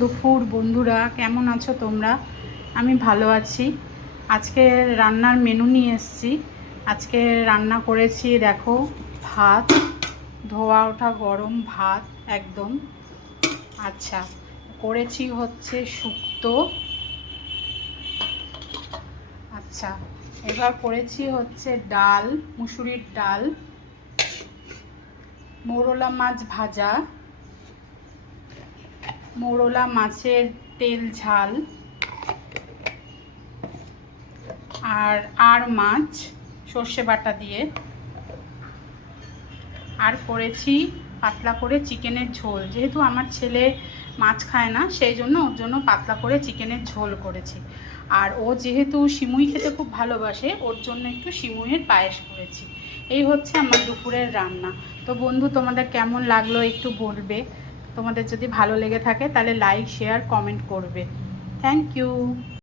দুপুর বন্ধুরা, কেমন আছো তোমরা? আমি ভালো আছি। আজকে রান্নার মেনু নিয়ে এসেছি। আজকে রান্না করেছি, দেখো, ভাত, ধোয়া ওঠা গরম ভাত একদম। আচ্ছা, করেছি হচ্ছে শুক্তো। আচ্ছা, এবার করেছি হচ্ছে ডাল, মুসুরির ডাল, মোরলা মাছ ভাজা, মোরলা মাছের তেল ঝাল, আর মাছ সর্ষে বাটা দিয়ে, আর করেছি পাতলা করে চিকেনের ঝোল। যেহেতু আমার ছেলে মাছ খায় না, সেই জন্য ওর জন্য পাতলা করে চিকেনের ঝোল করেছি। আর ও যেহেতু সিমুই খেতে খুব ভালোবাসে, ওর জন্য একটু সিমুইয়ের পায়েস করেছি। এই হচ্ছে আমার দুপুরের রান্না। তো বন্ধু, তোমাদের কেমন লাগলো একটু বলবে। তোমাদের যদি ভালো লেগে থাকে তাহলে লাইক, শেয়ার, কমেন্ট করবে। Thank you.